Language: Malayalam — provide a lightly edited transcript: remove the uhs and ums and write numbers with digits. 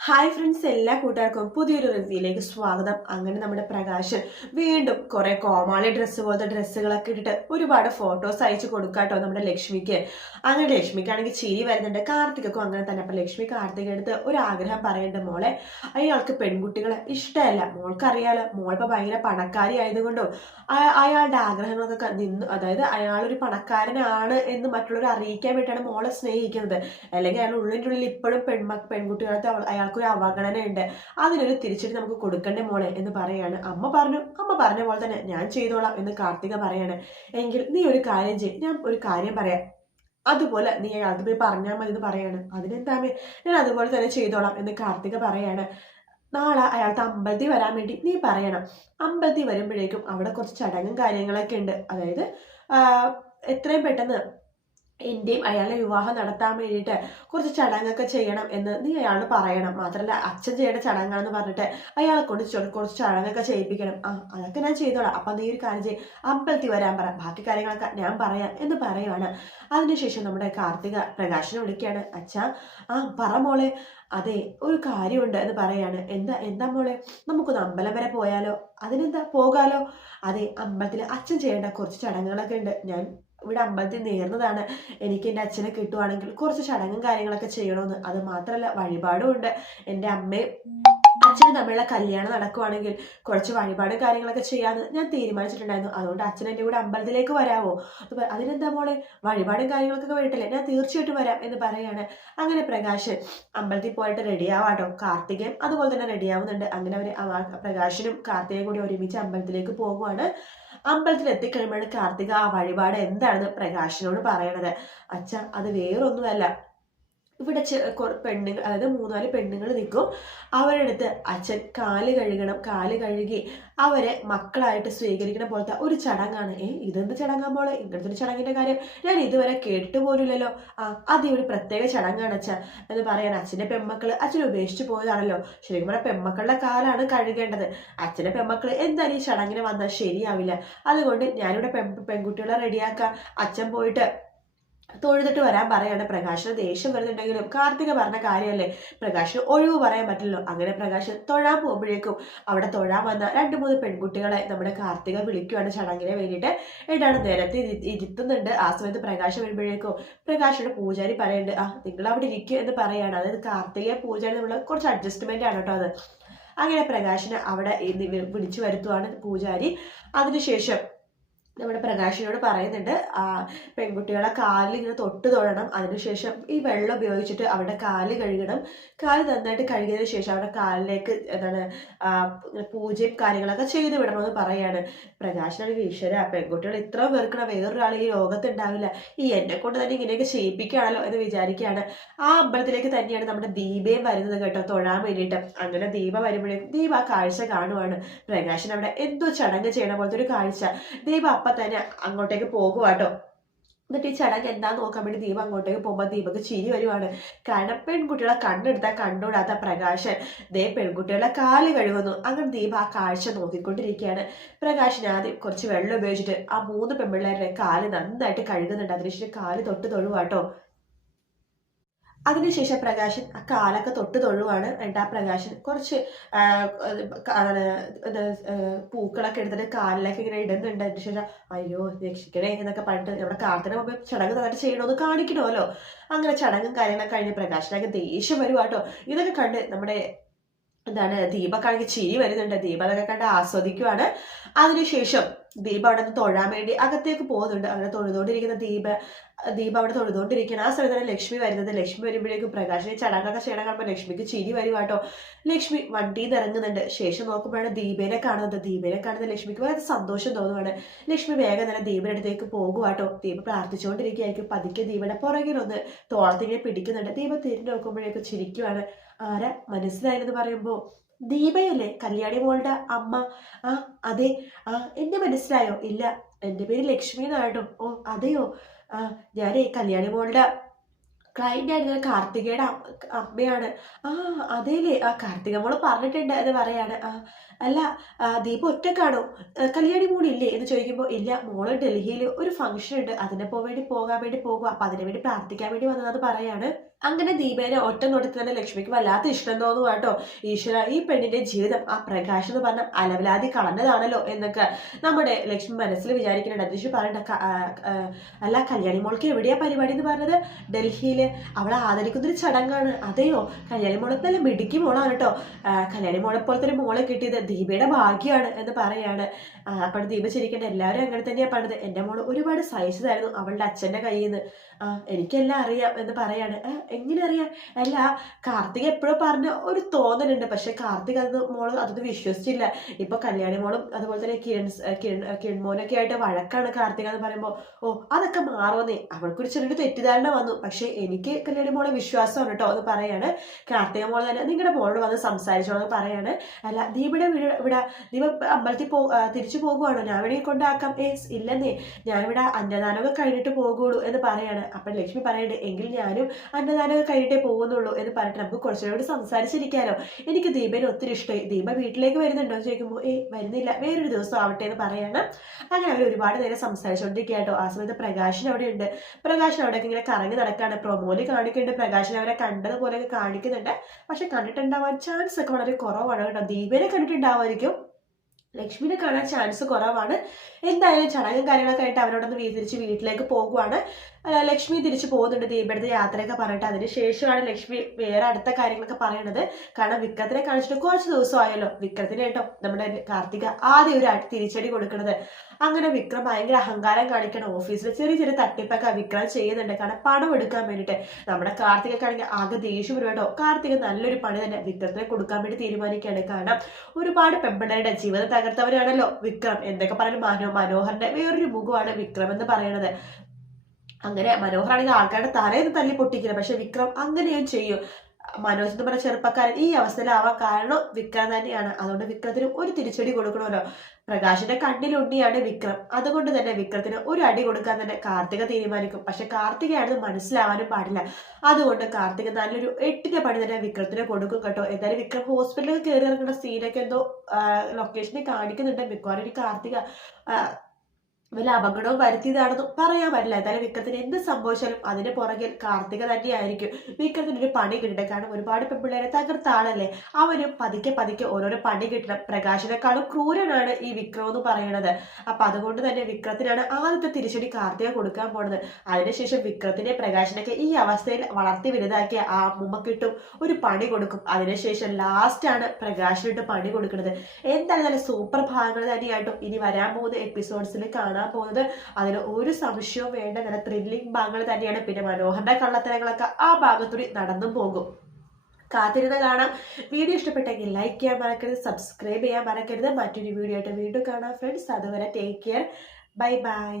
ഹായ് ഫ്രണ്ട്സ്, എല്ലാ കൂട്ടുകാർക്കും പുതിയൊരു റിവ്യൂയിലേക്ക് സ്വാഗതം. അങ്ങനെ നമ്മുടെ പ്രകാശൻ വീണ്ടും കുറെ കോമാളി ഡ്രസ്സ് പോലത്തെ ഡ്രസ്സുകളൊക്കെ ഇട്ടിട്ട് ഒരുപാട് ഫോട്ടോസ് അയച്ചു കൊടുക്കാട്ടോ നമ്മുടെ ലക്ഷ്മിക്ക്. അങ്ങനെ ലക്ഷ്മിക്കാണെങ്കിൽ ചിരി വരുന്നുണ്ട്, കാർത്തികക്കും അങ്ങനെ തന്നെ. അപ്പൊ ലക്ഷ്മി കാർത്തിക എടുത്ത് ഒരു ആഗ്രഹം പറയുന്നുണ്ട്, മോളെ അയാൾക്ക് പെൺകുട്ടികളെ ഇഷ്ടമല്ല, മോൾക്കറിയാലോ, മോളിപ്പോ ഭയങ്കര പണക്കാരി ആയതുകൊണ്ടും അയാളുടെ ആഗ്രഹങ്ങളൊക്കെ നിന്നു, അതായത് അയാളൊരു പണക്കാരനാണ് എന്ന് മറ്റുള്ളവരെ അറിയിക്കാൻ വേണ്ടിയിട്ടാണ് മോളെ സ്നേഹിക്കുന്നത്. അല്ലെങ്കിൽ അയാൾ ഉള്ളിൻ്റെ ഉള്ളിൽ ഇപ്പോഴും പെൺകുട്ടികളത്തെ അയാൾക്കൊരു അവഗണനയുണ്ട്. അതിനൊരു തിരിച്ചടി നമുക്ക് കൊടുക്കണ്ടേ മോളെ എന്ന് പറയാണ്. അമ്മ പറഞ്ഞ പോലെ തന്നെ ഞാൻ ചെയ്തോളാം എന്ന് കാർത്തിക പറയാണ്. എങ്കിൽ നീ ഒരു കാര്യം ചെയ്യ്, ഞാൻ ഒരു കാര്യം പറയാം, അതുപോലെ നീ അത് പോയി പറഞ്ഞാൽ മതി എന്ന് പറയാണ്. അതിനെന്താമേ, ഞാൻ അതുപോലെ തന്നെ ചെയ്തോളാം എന്ന് കാർത്തിക പറയാണ്. നാളെ അയാൾക്ക് അമ്പലത്തിൽ വരാൻ വേണ്ടി നീ പറയണം. അമ്പലത്തിൽ വരുമ്പോഴേക്കും അവിടെ കുറച്ച് ചടങ്ങും കാര്യങ്ങളൊക്കെ ഉണ്ട്. അതായത് എത്രയും പെട്ടെന്ന് എന്റെയും അയാളുടെ വിവാഹം നടത്താൻ വേണ്ടിയിട്ട് കുറച്ച് ചടങ്ങൊക്കെ ചെയ്യണം എന്ന് നീ അയാളോട് പറയണം. മാത്രമല്ല, അച്ഛൻ ചെയ്യേണ്ട ചടങ്ങാണെന്ന് പറഞ്ഞിട്ട് അയാളെ കൊണ്ട് കുറച്ച് ചടങ്ങൊക്കെ ചെയ്യിപ്പിക്കണം. അതൊക്കെ ഞാൻ ചെയ്തോളാം. അപ്പൊ നീ ഒരു കാര്യം ചെയ്യും, അമ്പലത്തിൽ വരാൻ പറ, ബാക്കി കാര്യങ്ങളൊക്കെ ഞാൻ പറയാം എന്ന് പറയുവാണ്. അതിനുശേഷം നമ്മുടെ കാർത്തിക പ്രകാശനെ വിളിക്കുകയാണ്. അച്ഛാ, പറ മോളെ. അതെ, ഒരു കാര്യമുണ്ട് എന്ന് പറയാണ്. എന്താ മോളെ, നമുക്കൊന്ന് അമ്പലം വരെ പോയാലോ? അതിനെന്താ, പോകാലോ. അതെ, അമ്പലത്തിൽ അച്ഛൻ ചെയ്യേണ്ട കുറച്ച് ചടങ്ങുകളൊക്കെ ഉണ്ട്. ഞാൻ ഇവിടെ അമ്പലത്തിൽ നേർന്നതാണ്. എനിക്ക് എൻ്റെ അച്ഛനെ കിട്ടുവാണെങ്കിൽ കുറച്ച് ചടങ്ങും കാര്യങ്ങളൊക്കെ ചെയ്യണമെന്ന്. അത് മാത്രമല്ല, വഴിപാടും ഉണ്ട്. എൻ്റെ അമ്മയും അച്ഛനും തമ്മിലുള്ള കല്യാണം നടക്കുവാണെങ്കിൽ കുറച്ച് വഴിപാടും കാര്യങ്ങളൊക്കെ ചെയ്യാമെന്ന് ഞാൻ തീരുമാനിച്ചിട്ടുണ്ടായിരുന്നു. അതുകൊണ്ട് അച്ഛൻ എൻ്റെ കൂടെ അമ്പലത്തിലേക്ക് വരാമോ? അതിനെന്താ മോളെ, വഴിപാടും കാര്യങ്ങളൊക്കെ വേണ്ടിയിട്ടില്ലേ, ഞാൻ തീർച്ചയായിട്ടും വരാം എന്ന് പറയാണ്. അങ്ങനെ പ്രകാശ് അമ്പലത്തിൽ പോയിട്ട് റെഡിയാവാട്ടോ. കാർത്തികയും അതുപോലെ തന്നെ റെഡിയാവുന്നുണ്ട്. അങ്ങനെ അവർ പ്രകാശനും കാർത്തികയും കൂടി ഒരുമിച്ച് അമ്പലത്തിലേക്ക് പോകുവാണ്. അമ്പലത്തിൽ എത്തിക്കഴിയുമ്പോഴാണ് കാർത്തിക ആ വഴിപാട് എന്താണെന്ന് പ്രകാശിനോട് പറയണത്. അച്ഛ, അത് വേറൊന്നുമല്ല, ഇവിടെ പെണ്ണുങ്ങൾ, അതായത് 3-4 പെണ്ണുങ്ങൾ നിൽക്കും. അവരുടെ അടുത്ത് അച്ഛൻ കാല് കഴുകണം, കാല് കഴുകി അവരെ മക്കളായിട്ട് സ്വീകരിക്കണ പോലത്തെ ഒരു ചടങ്ങാണ്. ഇതെന്ത് ചടങ്ങാൻ പോലെ, ഇങ്ങനത്തെ ഒരു ചടങ്ങിന്റെ കാര്യം ഞാൻ ഇതുവരെ കേട്ടു പോലില്ലല്ലോ. അത് ഒരു പ്രത്യേക ചടങ്ങാണ് അച്ഛ എന്ന് പറയാൻ. അച്ഛന്റെ പെമ്മക്കള് അച്ഛൻ ഉപേക്ഷിച്ച് പോയതാണല്ലോ. ശരിക്കും പറഞ്ഞാൽ പെമ്മക്കളുടെ കാലാണ് കഴുകേണ്ടത്. അച്ഛന്റെ പെമ്മക്കള് എന്തായാലും ഈ ചടങ്ങിന് വന്നാൽ ശരിയാവില്ല. അതുകൊണ്ട് ഞാനിവിടെ പെൺകുട്ടികളെ റെഡിയാക്കാം. അച്ഛൻ പോയിട്ട് തൊഴുതിട്ട് വരാൻ പറയാണ്. പ്രകാശിന് ദേഷ്യം വരുന്നുണ്ടെങ്കിലും കാർത്തിക പറഞ്ഞ കാര്യമല്ലേ, പ്രകാശിന് ഒഴിവ് പറയാൻ പറ്റില്ലല്ലോ. അങ്ങനെ പ്രകാശ് തൊഴാൻ പോകുമ്പോഴേക്കും അവിടെ തൊഴാൻ വന്ന 2-3 പെൺകുട്ടികളെ നമ്മുടെ കാർത്തിക വിളിക്കുവാണ് ചടങ്ങിനെ വേണ്ടിയിട്ട്. എന്നിട്ടാണ് നേരത്തെ ഇരുത്തുന്നുണ്ട്. ആ സമയത്ത് പ്രകാശ് വരുമ്പോഴേക്കും പ്രകാശിയുടെ പൂജാരി പറയുന്നുണ്ട്, നിങ്ങൾ അവിടെ ഇരിക്കും എന്ന് പറയാണ്. അതായത് കാർത്തിക പൂജാരി നമ്മൾ കുറച്ച് അഡ്ജസ്റ്റ്മെന്റ് ആണ് കേട്ടോ അത്. അങ്ങനെ പ്രകാശിനെ അവിടെ വിളിച്ചു വരുത്തുവാണ് പൂജാരി. അതിനുശേഷം നമ്മുടെ പ്രകാശിനോട് പറയുന്നുണ്ട്, പെൺകുട്ടികളെ കാലിൽ ഇങ്ങനെ തൊട്ട് തൊഴണം. അതിനുശേഷം ഈ വെള്ളം ഉപയോഗിച്ചിട്ട് അവരുടെ കാല് കഴുകണം. കാല് നന്നായിട്ട് കഴുകിയതിനു ശേഷം അവരുടെ കാലിലേക്ക് എന്താണ് പൂജയും കാര്യങ്ങളൊക്കെ ചെയ്തു വിടണമെന്ന് പറയാണ്. പ്രകാശനാണെങ്കിൽ ഈശ്വര, പെൺകുട്ടികൾ ഇത്ര വെറുക്കണ വേറൊരാൾ ഈ ലോകത്ത് ഉണ്ടാവില്ല, ഈ എന്നെ കൊണ്ട് തന്നെ ഇങ്ങനെയൊക്കെ ചെയ്യിപ്പിക്കുകയാണല്ലോ എന്ന് വിചാരിക്കുകയാണ്. ആ അമ്പലത്തിലേക്ക് തന്നെയാണ് നമ്മുടെ ദീപയും വരുന്നത് കേട്ടോ, തൊഴാൻ വേണ്ടിയിട്ട്. അങ്ങനെ ദീപ വരുമ്പോഴേക്കും ദീപ ആ കാഴ്ച കാണുവാണ്. പ്രകാശൻ അവിടെ എന്തോ ചടങ്ങ് ചെയ്യണ പോലത്തെ ഒരു കാഴ്ച. ദീപ തന്നെ അങ്ങോട്ടേക്ക് പോകുവാട്ടോ. എന്നിട്ട് ഈ ചടങ്ങ് എന്താന്ന് നോക്കാൻ വേണ്ടി ദീപ അങ്ങോട്ടേക്ക് പോകുമ്പോൾ ദീപക്ക് ചിരി വരുവാണ്. കാരണം പെൺകുട്ടികളെ കണ്ണെടുത്താൽ കണ്ടുകൂടാത്ത പ്രകാശൻ പെൺകുട്ടികളെ കാല് കഴുകുന്നു. അങ്ങനെ ദീപ ആ കാഴ്ച നോക്കിക്കൊണ്ടിരിക്കുകയാണ്. പ്രകാശൻ ആദ്യം കുറച്ച് വെള്ളം ഉപയോഗിച്ചിട്ട് ആ 3 പെൺപിള്ളേരുടെ കാല് നന്നായിട്ട് കഴുകുന്നുണ്ട്. അതിനുശേഷം കാല് തൊട്ട് തൊഴുവാട്ടോ. അതിനുശേഷം പ്രകാശൻ ആ കാലൊക്കെ തൊട്ട് തൊഴുവാണ്. എന്നിട്ട് ആ പ്രകാശൻ കുറച്ച് പൂക്കളൊക്കെ എടുത്തിട്ട് കാലിലൊക്കെ ഇങ്ങനെ ഇടുന്നുണ്ട്. അതിനുശേഷം അയ്യോ രക്ഷിക്കണേ എന്നൊക്കെ പറഞ്ഞിട്ട് നമ്മുടെ കാർത്തിക മുമ്പ് ചടങ്ങ് നന്നായിട്ട് ചെയ്യണമെന്ന് കാണിക്കണമല്ലോ. അങ്ങനെ ചടങ്ങും കാര്യങ്ങളൊക്കെ കഴിഞ്ഞ് പ്രകാശനൊക്കെ ദേഷ്യം വരുവാട്ടോ. ഇതൊക്കെ കണ്ട് നമ്മുടെ ദീപക്കാണെങ്കിൽ ചിരി വരുന്നുണ്ട്. ദീപ അതൊക്കെ കണ്ട് ആസ്വദിക്കുവാണ്. അതിനുശേഷം ദീപ അവിടെ നിന്ന് തൊഴാൻ വേണ്ടി അകത്തേക്ക് പോകുന്നുണ്ട്. അങ്ങനെ തൊഴുതുകൊണ്ടിരിക്കുന്ന ദീപ അവിടെ തൊഴുതുകൊണ്ടിരിക്കുകയാണ്. ആ സമയത്ത് തന്നെ ലക്ഷ്മി വരുന്നത്. ലക്ഷ്മി വരുമ്പോഴേക്കും പ്രകാശിനെ ചടങ്ങൊക്കെ ചെയ്യണം കാണുമ്പോൾ ലക്ഷ്മിക്ക് ചിരി വരുവാട്ടോ. ലക്ഷ്മി വണ്ടിയിൽ നിന്ന് ഇറങ്ങുന്നുണ്ട്. ശേഷം നോക്കുമ്പോഴാണ് ദീപേനെ കാണുന്നത്. ദീപേനെ കാണുന്ന ലക്ഷ്മിക്ക് വളരെ സന്തോഷം തോന്നുവാണ്. ലക്ഷ്മി വേഗം തന്നെ ദീപയുടെ അടുത്തേക്ക് പോകുവാട്ടോ. ദീപ പ്രാർത്ഥിച്ചുകൊണ്ടിരിക്കുകയായിരിക്കും. പതുക്കെ ദീപയുടെ പുറകിലൊന്ന് തോളത്തിങ്ങനെ പിടിക്കുന്നുണ്ട്. ദീപ തിരിഞ്ഞു നോക്കുമ്പോഴേക്കും ചിരിക്കുവാണ്. ആരാ മനസ്സിലായെന്ന് പറയുമ്പോ, ദീപയല്ലേ കല്യാണി മോളുടെ അമ്മ? അതെ. എന്നെ മനസ്സിലായോ? ഇല്ല, എൻ്റെ പേര് ലക്ഷ്മി എന്നാട്ടോ. ഓ അതെയോ. ഞാനേ കല്യാണി മോളുടെ ക്ലൈന്റ് ആയിരുന്നത് കാർത്തികയുടെ അമ്മയാണ്. ആ അതേലേ, ആ കാർത്തിക മോള് പറഞ്ഞിട്ടുണ്ട് എന്ന് പറയാണ്. അല്ല, ദീപ ഒറ്റക്കാണോ, കല്യാണി മോളില്ലേ എന്ന് ചോദിക്കുമ്പോൾ ഇല്ല, മോള് ഡൽഹിയിൽ ഒരു ഫംഗ്ഷൻ ഉണ്ട്, പോകാൻ വേണ്ടി പോകുക, അപ്പൊ അതിനു വേണ്ടി പ്രാർത്ഥിക്കാൻ വേണ്ടി വന്നതെന്ന് പറയാണ്. അങ്ങനെ ദീപേനെ ഒറ്റ നോട്ടത്തിൽ തന്നെ ലക്ഷ്മിക്ക് വല്ലാത്ത ഇഷ്ടം തോന്നുക കേട്ടോ. ഈശ്വര, ഈ പെണ്ണിന്റെ ജീവിതം ആ പ്രകാശ് എന്ന് പറഞ്ഞ അലവലാതി കളഞ്ഞതാണല്ലോ എന്നൊക്കെ നമ്മുടെ ലക്ഷ്മി മനസ്സിൽ വിചാരിക്കുന്നുണ്ട്. അതിശു പറയണ്ട, അല്ല കല്യാണി മോൾക്ക് എവിടെയാ പരിപാടി എന്ന് പറഞ്ഞത്? ഡൽഹിയിൽ അവളെ ആദരിക്കുന്നൊരു ചടങ്ങാണ്. അതെയോ? കല്യാണി മോളെ നല്ല മിടുക്കി മോളാണ് കേട്ടോ. കല്യാണി മോളെ പോലത്തെ ഒരു മോളെ കിട്ടിയത് ദീപയുടെ ഭാഗ്യമാണ് എന്ന് പറയാണ്. അപ്പോൾ ദീപ ചിരിക്കേണ്ട, എല്ലാവരും അങ്ങനെ തന്നെയാണ് പറഞ്ഞത്, എൻ്റെ മോള് ഒരുപാട് സഹിച്ചതായിരുന്നു അവളുടെ അച്ഛൻ്റെ കയ്യിൽ നിന്ന്. എനിക്കെല്ലാം അറിയാം എന്ന് പറയാണ്. എങ്ങനെ അറിയാം? അല്ല, കാർത്തിക എപ്പോഴും പറഞ്ഞ ഒരു തോന്നലുണ്ട്, പക്ഷെ കാർത്തിക് അതൊന്നും വിശ്വസിച്ചില്ല. ഇപ്പൊ കല്യാണി മോളും അതുപോലെ തന്നെ കിരൺമോനൊക്കെ ആയിട്ട് വഴക്കാണ് കാർത്തിക എന്ന് പറയുമ്പോൾ, ഓ അതൊക്കെ മാറുമെന്നേ, അവൾക്കൊരു ചെറിയൊരു തെറ്റിദ്ധാരണ വന്നു, പക്ഷെ എനിക്ക് കല്യാണി മോളെ വിശ്വാസമാണ് കേട്ടോ എന്ന് പറയാണ്. കാർത്തിക മോള് തന്നെ നിങ്ങളുടെ മോളോട് വന്ന് സംസാരിച്ചോളെന്ന് പറയാണ്. അല്ല, ദീപയുടെ ഇവിടെ ദീപ അമ്പലത്തിൽ തിരിച്ചു പോകുവാണോ? ഞാൻ ഇവിടെ കൊണ്ടാക്കാം. ഇല്ലെന്നേ, ഞാനിവിടെ അന്നദാനമൊക്കെ കഴിഞ്ഞിട്ട് പോകുള്ളൂ എന്ന് പറയാണ്. അപ്പൊ ലക്ഷ്മി പറയണ്ടേ, എങ്കിൽ ഞാനും അന്നദാനമൊക്കെ കഴിഞ്ഞിട്ടേ പോകുന്നുള്ളൂ എന്ന് പറഞ്ഞിട്ട് നമുക്ക് കുറച്ചുകൂടി സംസാരിച്ചിരിക്കാനോ. എനിക്ക് ദീപനെ ഒത്തിരി ഇഷ്ടമായി. ദീപ വീട്ടിലേക്ക് വരുന്നുണ്ടോ എന്ന് ചോദിക്കുമ്പോൾ വരുന്നില്ല, വേറൊരു ദിവസം ആവട്ടെ എന്ന് പറയാണ്. അങ്ങനെ അവർ ഒരുപാട് നേരം സംസാരിച്ചുകൊണ്ടിരിക്കുക കേട്ടോ. ആ സമയത്ത് പ്രകാശൻ അവിടെ ഉണ്ട്. പ്രകാശൻ അവിടെയൊക്കെ ഇങ്ങനെ കറങ്ങി നടക്കാണ്. പ്രൊമോയിൽ കാണിക്കുന്നുണ്ട് പ്രകാശൻ അവരെ കണ്ടതുപോലെയൊക്കെ കാണിക്കുന്നുണ്ട്, പക്ഷെ കണ്ടിട്ടുണ്ടാവാൻ ചാൻസ് ഒക്കെ വളരെ കുറവാണ് കേട്ടോ. ദീപനെ കണ്ടിട്ടുണ്ടാവുമായിരിക്കും, ലക്ഷ്മിനെ കാണാൻ ചാൻസ് കുറവാണ്. എന്തായാലും ചടങ്ങും കാര്യങ്ങളൊക്കെ ആയിട്ട് അവരോടൊന്ന് തിരിച്ച് വീട്ടിലേക്ക് പോകുവാണ്. ലക്ഷ്മി തിരിച്ചു പോകുന്നുണ്ട് ദീപയുടെ യാത്രയൊക്കെ പറഞ്ഞിട്ട്. അതിനുശേഷമാണ് ലക്ഷ്മി വേറെ അടുത്ത കാര്യങ്ങളൊക്കെ പറയണത്. കാരണം വിക്രത്തിനെ കാണിച്ചിട്ട് കുറച്ച് ദിവസമായല്ലോ. വിക്രത്തിന് കേട്ടോ നമ്മുടെ കാർത്തിക ആദ്യം ഒരു തിരിച്ചടി കൊടുക്കുന്നത്. അങ്ങനെ വിക്രം ഭയങ്കര അഹങ്കാരം കാണിക്കണം. ഓഫീസിൽ ചെറിയ ചെറിയ തട്ടിപ്പൊക്കെ വിക്രം ചെയ്യുന്നുണ്ട്, കാരണം പണം എടുക്കാൻ വേണ്ടിയിട്ട്. നമ്മുടെ കാർത്തികക്കാണെങ്കിൽ ആകെ ദേഷ്യം വരും കേട്ടോ. കാർത്തിക നല്ലൊരു പണി തന്നെ വിക്രത്തിനെ കൊടുക്കാൻ വേണ്ടി തീരുമാനിക്കുകയാണ്. കാരണം ഒരുപാട് പെൺപിള്ളേരുടെ ജീവിതം തകർത്തവരാണല്ലോ വിക്രം. എന്തൊക്കെ പറയാനും മനോഹറിന്റെ വേറൊരു മുഖമാണ് വിക്രം എന്ന് പറയുന്നത്. അങ്ങനെ മനോഹറാണെങ്കിൽ ആൾക്കാരുടെ തലയിൽ തല്ലി പൊട്ടിക്കില്ല, പക്ഷെ വിക്രം അങ്ങനെയും ചെയ്യും. മനോജ് എന്ന് പറഞ്ഞ ചെറുപ്പക്കാരൻ ഈ അവസ്ഥയിലാവാൻ കാരണം വിക്രം തന്നെയാണ്. അതുകൊണ്ട് വിക്രത്തിന് ഒരു തിരിച്ചടി കൊടുക്കണമല്ലോ. പ്രകാശിന്റെ കണ്ണിലുണ്ണിയാണ് വിക്രം, അതുകൊണ്ട് തന്നെ വിക്രത്തിന് ഒരു അടി കൊടുക്കാൻ തന്നെ കാർത്തിക തീരുമാനിക്കും. പക്ഷെ കാർത്തികയാണെന്ന് മനസ്സിലാവാനും പാടില്ല. അതുകൊണ്ട് കാർത്തിക നല്ലൊരു 8ന്റെ പണി തന്നെ വിക്രത്തിന് കൊടുക്കും കേട്ടോ. എന്തായാലും വിക്രം ഹോസ്പിറ്റലിൽ കയറി ഇറങ്ങുന്ന സീനൊക്കെ എന്തോ ലൊക്കേഷനിൽ കാണിക്കുന്നുണ്ട്. മിക്കവാറും കാർത്തിക വല്ല അപകടവും വരുത്തിയതാണെന്നും പറയാൻ പറ്റില്ല. എന്തായാലും വിക്രത്തിന് എന്ത് സംഭവിച്ചാലും അതിന് പുറകിൽ കാർത്തിക തന്നെയായിരിക്കും. വിക്രത്തിന് ഒരു പണി കിട്ടട്ടെ, കാരണം ഒരുപാട് പെൺപിള്ളേരെ തകർത്ത ആളല്ലേ. അവന് പതുക്കെ ഓരോരോ പണി കിട്ടണം. പ്രകാശിനെക്കാളും ക്രൂരനാണ് ഈ വിക്രം എന്ന് പറയുന്നത്. അപ്പൊ അതുകൊണ്ട് തന്നെ വിക്രത്തിനാണ് ആദ്യത്തെ തിരിച്ചടി കാർത്തിക കൊടുക്കാൻ പോണത്. അതിനുശേഷം വിക്രത്തിനെ പ്രകാശിനൊക്കെ ഈ അവസ്ഥയിൽ വളർത്തി വലുതാക്കിയ ആ അമ്മൂമ്മക്കിട്ടും ഒരു പണി കൊടുക്കും. അതിനുശേഷം ലാസ്റ്റാണ് പ്രകാശിനിട്ട് പണി കൊടുക്കുന്നത്. എന്തായാലും നല്ല സൂപ്പർ ഭാഗങ്ങൾ തന്നെയായിട്ടും ഇനി വരാൻ പോകുന്ന എപ്പിസോഡ്സിൽ കാണാൻ പോകുന്നത്. അതിന് ഒരു സംശയവും വേണ്ട, നല്ല ത്രില്ലിംഗ് ഭാഗങ്ങൾ തന്നെയാണ്. പിന്നെ മനോഹരന്റെ കള്ളത്തരങ്ങളൊക്കെ ആ ഭാഗത്തൂടി നടന്നും പോകും. കാത്തിരുന്ന് കാണാം. വീഡിയോ ഇഷ്ടപ്പെട്ടെങ്കിൽ ലൈക്ക് ചെയ്യാൻ മറക്കരുത്, സബ്സ്ക്രൈബ് ചെയ്യാൻ മറക്കരുത്. മറ്റൊരു വീഡിയോ ആയിട്ട് വീണ്ടും കാണാം ഫ്രണ്ട്സ്. അതുവരെ ടേക്ക് കെയർ, ബൈ ബൈ.